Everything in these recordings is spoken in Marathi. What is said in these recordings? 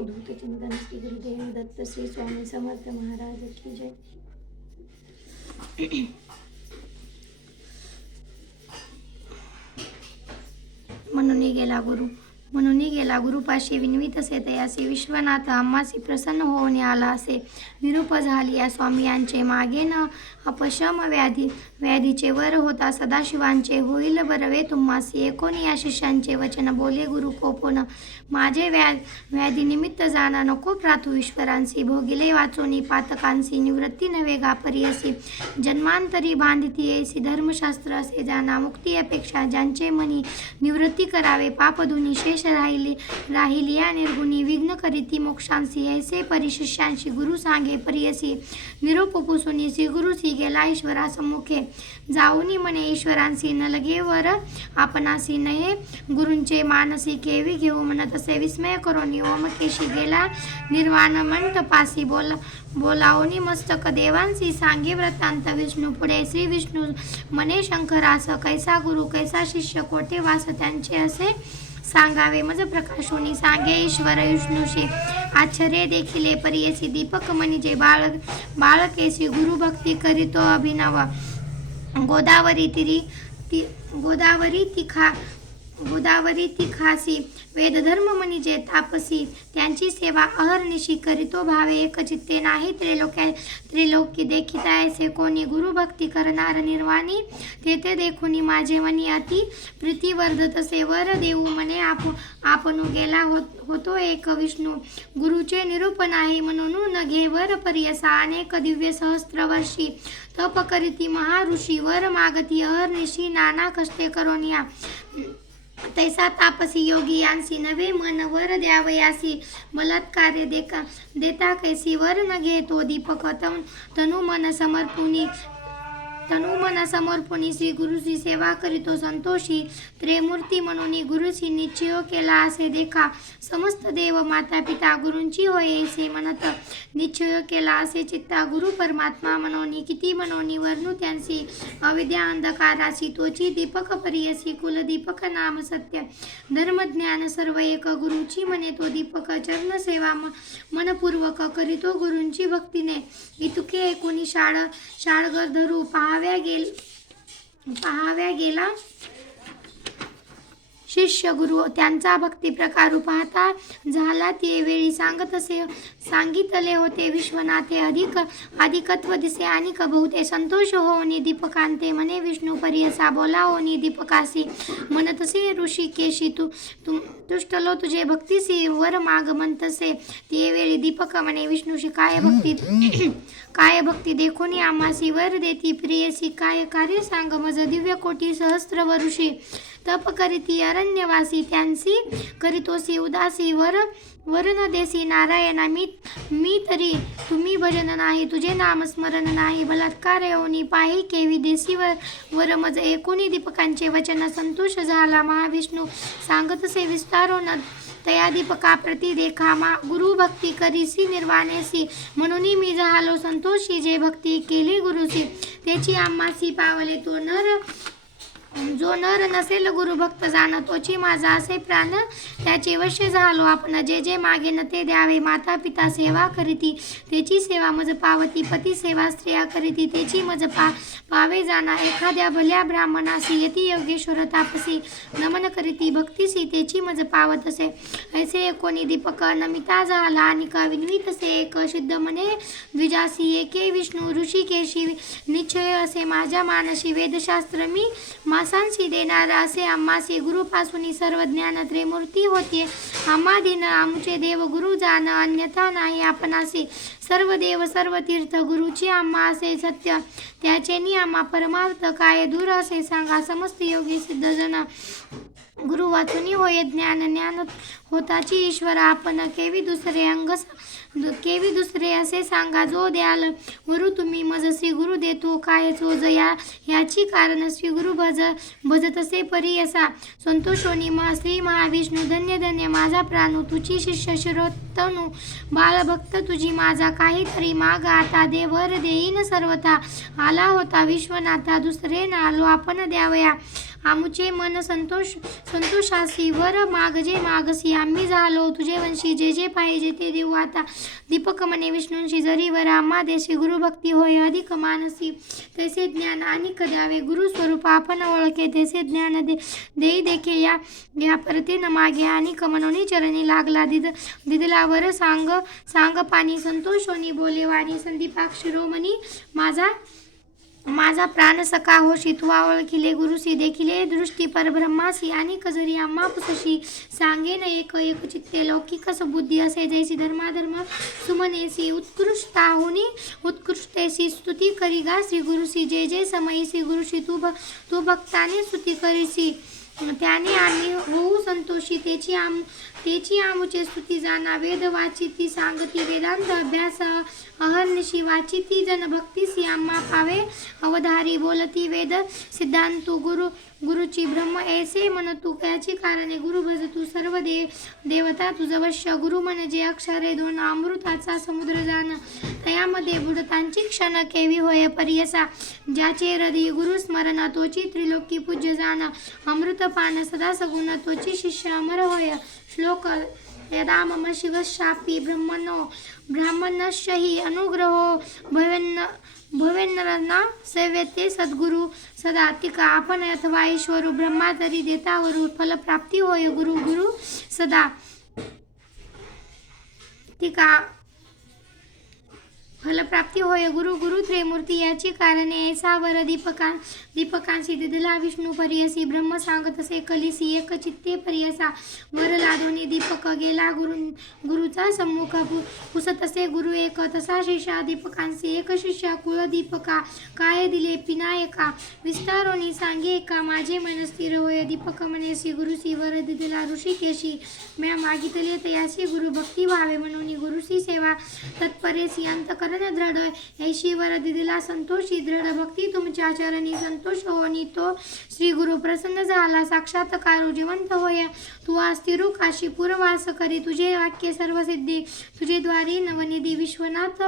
अवधूत चिंतन श्री गुरुदेव दत्त श्री स्वामी समर्थ महाराज. की जय. म्हणून गेला गुरु. म्हणून गेला गुरुपाशी विनवीत असे तयासे विश्वनाथ आम्हासी प्रसन्न होऊन आला असे. विरूप झाली या स्वामी यांचे मागे न अपशम व्याधी. व्याधीचे वर होता सदाशिवांचे. होईल बरवे तुम्हासी. एकोणी या शिष्यांचे वचन बोले गुरु कोपोन. माझे व्या व्याधी निमित्त जाणा नको प्रातु ईश्वरांसी. भोगिले वाचोनी पातकांसी. निवृत्ती नवे गापरियसी जन्मांतरी बांधिती येसी धर्मशास्त्र असे जाणा. मुक्ती अपेक्षा ज्यांचे मनी निवृत्ती करावे. पापधुनी शेष राहिली राहिली या निर्गुणी विघ्न करीती मोक्षांसी ऐसे परिशिष्यांशी गुरु सांगे परियसी निरोप पुसुनी गुरु गुरुसी गेला ईश्वरासमुखे जाऊनी म्हणे ईश्वरांसी न लगे वर आपणासी नये. गुरूंचे मानसी केवी घेऊ म्हणत असे विस्मय करोनी ओम केशी गेला. निर्वाण मंटपासी बोला बोलावनी मस्तक देवांसी सांगे व्रतांत विष्णू पुढे. श्री विष्णू मने शंकरास कैसा गुरु कैसा शिष्य कोठे वास त्यांचे असे? सांगावे. मज प्रकाशोनी सांगे ईश्वर विष्णुशी. आश्चर्य देखिले परियसी दीपक म्हणजे बाळ बाळकेशी गुरुभक्ती करीतो अभिनव. गोदावरी तिरी ती गोदावरी तिखा गोदावरी ती खासी. वेदधर्म म्हणजे तापसी त्यांची सेवा अहर्निशी करीतो भावे. एक चित्ते नाही त्रिलोक्या त्रिलोकी देखितायसे कोणी गुरुभक्ती करणार निर्वाणी. तेथे देखुनी माझे मनी अति प्रीतीवर्ध तसे वर देऊ म्हणे आप आपण गेला होत होतो एक विष्णू. गुरुचे निरूपण आहे म्हणून न घे वर पर्यसा. अनेक दिव्य सहस्त्र वर्षी तप करीती महाऋषी. वर मागती अहर्निशी नाना कष्टे करोनिया. तैसा तापसी योगी यांसी नवे मन वर द्यावयासी बलात्कार्य देका देता कैसी वर न घे तो दीपक तनु मन समर्पुनी. तनु मन समर्पणी श्री गुरुची सेवा करीतो संतोषी त्रेमूर्ती म्हणून गुरुशी निश्चय केला असे देखा. समस्त देव माता पिता गुरूंची होय असे म्हणत निश्चय केला असे चित्ता गुरु परमात्मा म्हणून किती म्हणून वर्णू त्यांची. अविद्या अंधकाराशी तोची दीपक परियसी कुलदीपक नाम सत्य. धर्मज्ञान सर्व एक गुरुची म्हणे तो दीपक चरण सेवा म- मनपूर्वक करीतो गुरूंची भक्तीने. इतुके एकोणी शाळ शाळगर धरू पहाव्या गेल पहाव्या गेला. शिष्य गुरु त्यांचा भक्ती प्रकार पाहता झाला. ते वेळी सांगत असे सांगितले होते विश्वनाथे अधिक अधिकत्व दिसे आणि बहुते संतोष होनी दीपकांते म्हणे विष्णू पर्यसा बोला होनी दीपकासी म्हणतसे ऋषिकेशी तू तु तुष्टलो तुझे भक्तीसी वर माग म्हणतसे ते वेळी दीपक म्हणे विष्णूशी काय भक्ती काय भक्ती देखून आम्हासी वर देती प्रियसी काय कार्य सांग मज दिव्य कोटी सहस्त्र वरुषी तप करीती अरण्यवासी त्यांसी. करीतोसी उदासी वर वरण देसी नारायणा मी मी तरी तुम्ही भजन नाही तुझे नामस्मरण नाही. बलात्कार येऊनी पाही केवी देसी वर वर मज एकोणी दीपकांचे वचन संतोष झाला महाविष्णू. सांगतसे विस्तारो न तया दीपका प्रती देखा मा गुरु भक्ती करीसी निर्वाणेसी. म्हणून मी झालो संतोषी जे भक्ती केली गुरुसी. त्याची आम्हासी पावले तो नर जो नर नसेल गुरुभक्त जाण तोची माझा असे प्राण त्याचे वश्य झालो. आपण जे जे मागेन ते द्यावे. माता पिता सेवा करीती त्याची सेवा मज पावती. पती सेवा स्त्रिया करीती त्याची मज पा पावे जाणा. एखाद्या भल्या ब्राह्मणासी यती योगेश्वर तापसी. नमन करीती भक्तीसी त्याची मज पावत असे ऐसे कोणी दीपक नमिता झाला आणि का विन्वित से एक शुद्ध मने द्विजासी एके विष्णू ऋषिकेशी निश्चय असे माझ्या मानसी वेदशास्त्र मी मा आम्हासांशी देणारा असे आम्हासी गुरुपासून सर्व ज्ञान त्रिमूर्ती होते. आम्हादीन आमचे देव गुरु जाण अन्यथा नाही आपणासी सर्व देव सर्व तीर्थ गुरुची आम्हा असे सत्य. त्याचे आम्हा परमार्थ काय दूर असे सांगा. समस्त योगी सिद्धजन. गुरु वाचुनी होय ज्ञान ज्ञान होताची ईश्वर. आपण केवी दुसरे अंग केवी दुसरे असे सांगा जो द्याल गुरु तुम्ही मज श्री गुरु देतो. काय चोज या याची कारण श्री गुरु भज भजतसे परी असा. संतोषोनी मा श्री महाविष्णू धन्य धन्य माझा प्राणू तुझी शिष्य शिरोत्तनु बालभक्त तुझी माझा काहीतरी माग आता देवर देईन सर्वथा. आला होता विश्वनाथा दुसरे नालो आपण द्यावया. आमुचे मन संतोष संतोषासी वर मागजे मागसी. आम्ही झालो तुझे वंशी जे जे पाहिजे ते देऊ आता. दीपक मने विष्णूंशी जरी वर आम्हा देशी गुरुभक्ती होय अधिक मानसी. तैसे ज्ञान आणि द्यावे. गुरु स्वरूप आपण ओळखे तैसे ज्ञान दे देई देखे या या परते न मागे. आणि कमनोनी चरणी लागला दिद दिदलावर सांग सांग पाणी. संतोषोनी बोले वाणी संदीपाक शिरोमणी माझा माझा प्राण सका होशी तुवा ओळखिले गुरुसी देखिले दृष्टी परब्रह्मासी आणि कजरी आम्हा पुसशी. सांगेन एक एक चित्ते लौकिक बुद्धी असे जैसी धर्माधर्म. सुमनेसी उत्कृष्टाहुनी उत्कृष्टेसी स्तुती करी गा. श्री गुरुसी जे जे समयीसी गुरुशी तू भ तू भक्ताने स्तुती करीसी त्याने आम्ही होऊ संतोषी त्याची आम तेची आमुचे स्तुती जाणा वेद वाचिती सांगती वेदांत अभ्यास अहर्निशी वाचिती जन भक्ती सियाम्मा पावे अवधारी बोलती वेद सिद्धांतू गुरु गुरुची ब्रह्म ऐसे म्हण तू याची कारणे गुरु भज तू सर्व दे देवता तुझवश्य गुरु म्हणजे अक्षरे दोन अमृताचा समुद्र जाण. तयामध्ये बुडतांची क्षण केवी होय परियसा ज्याचे हृदय गुरु स्मरण तोची त्रिलोकी पूज्य जाण. अमृतपान सदा सगुण तोची शिष्य अमर होय. श्लोक यदा मम शिवशापी ब्रह्मणो ब्राह्मणस्य हि अनुग्रहो भवन्न भवेन्नरना सेवेते सद्गुरु सदा तिका आपण अथवा ईश्वरू ब्रह्मा तरी देतावरू फलप्राप्ती होय गुरु गुरु सदा. तिका फलप्राप्ती होय. गुरु गुरु त्रिमूर्ती याची कारणे ऐसावर दीपकां दीपकांशी दिदला विष्णू परियसी ब्रह्म सांगत असे कलिसी एक चित्ते परियसा वर लादोनी दीपक गेला गुरु गुरुचा सम्मुख पु- पुसत असे गुरु एक तसा शिष्या दीपकांशी एक शिष्या कुळ दीपका काय दिले पिनायका विस्तारोनी सांगे एका माझे मन स्थिर होय. दीपक म्हणेसी गुरुसी वर दिदला ऋषिकेशी म्या मागितले तयासी गुरु भक्ती व्हावे म्हणून गुरुसी सेवा तत्परेसी अंतकरण दृढ ऐशी वर दिदीला संतोषी दृढ भक्ती तुमच्या चरणी संतोष होनी तो श्री गुरु प्रसन्न झाला. साक्षात्कारू जिवंत होय. तू आज काशी पुरवास करी. तुझे वाक्य सर्व सिद्धी तुझे द्वारी नवनिधी विश्वनाथ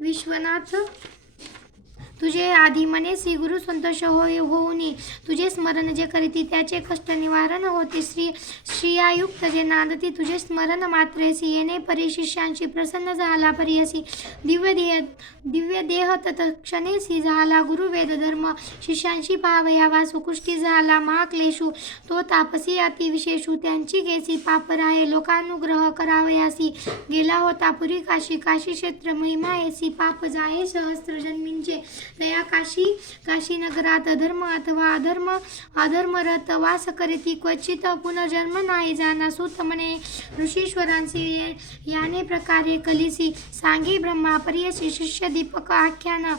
विश्वनाथ तुझे आधी मने श्री गुरु संतोष होय होऊनी तुझे स्मरण जे करीती त्याचे कष्ट निवारण होते. श्री श्रियायुक्त जे नांदती तुझे स्मरण मात्रेसी येणे परी शिष्यांशी प्रसन्न झाला परियसी दिव्य देह दिव्य देह तत्क्षणेसी झाला. गुरु वेद धर्म शिष्यांशी पावयावा सुकुष्टी झाला महाक्लेशू तो तापसी अति विशेषू. त्यांची गेसी पापर आहे लोकानुग्रह करावयासी गेला होता पुरी काशी. काशी क्षेत्र महिमा येसी पाप जाये सहस्त्र जन्मींचे. तया काशी काशीनगरात धर्म अथवा अधर्म अधर्मरत वास करीती क्वचित पुनर्जन्म नाही जाना सुत म्हणे ऋषीश्वरांसी याने प्रकारे कलिसी सांगे ब्रह्मा परियसी शिष्य दीपक आख्यान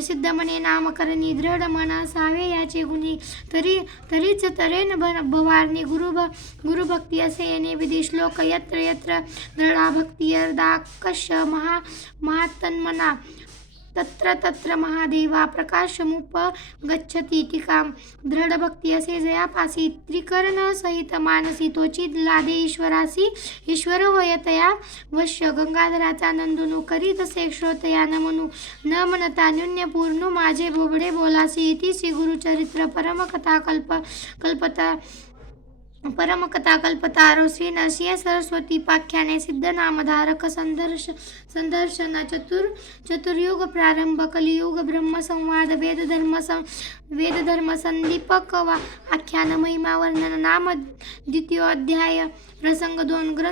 सिद्ध म्हणे नामकरणी दृढ मन सावे याचे गुणी. तरी तरीच तरेन भ भवारणी गुरु गुरुभक्ती असे येणे विधी श्लोक. यत्र यत्र दृढा भक्ती अर्धाकश महा महातन्मना तत्र तत्र महादेवा प्रकाशमुप गच्छति टीका दृढभक्ती असे जयापासी त्रिकर्ण सहित मानसी तोची लादे ईश्वरासी ईश्वर वयतया वश्य गंगाधराचा नंदुनु करीत तसे श्रोतया न न मनता न्यून्य पूर्ण माझे बोबडे बोलासी इति श्री गुरुचरित्र परमकथा कल्प कल्पता परमकथा कल्पतारो श्री नरसिंह सरस्वती पाख्याने सिद्ध नामधारक संदर्श संदर्शन चतुर चतुर्युग प्रारंभ कलियुग ब्रह्म संवाद वेद धर्म सं वेद धर्म संदीपक वा आख्यान महिमा वर्णन नाम द्वितीयोध्याय प्रसंग दोन ग्रंथ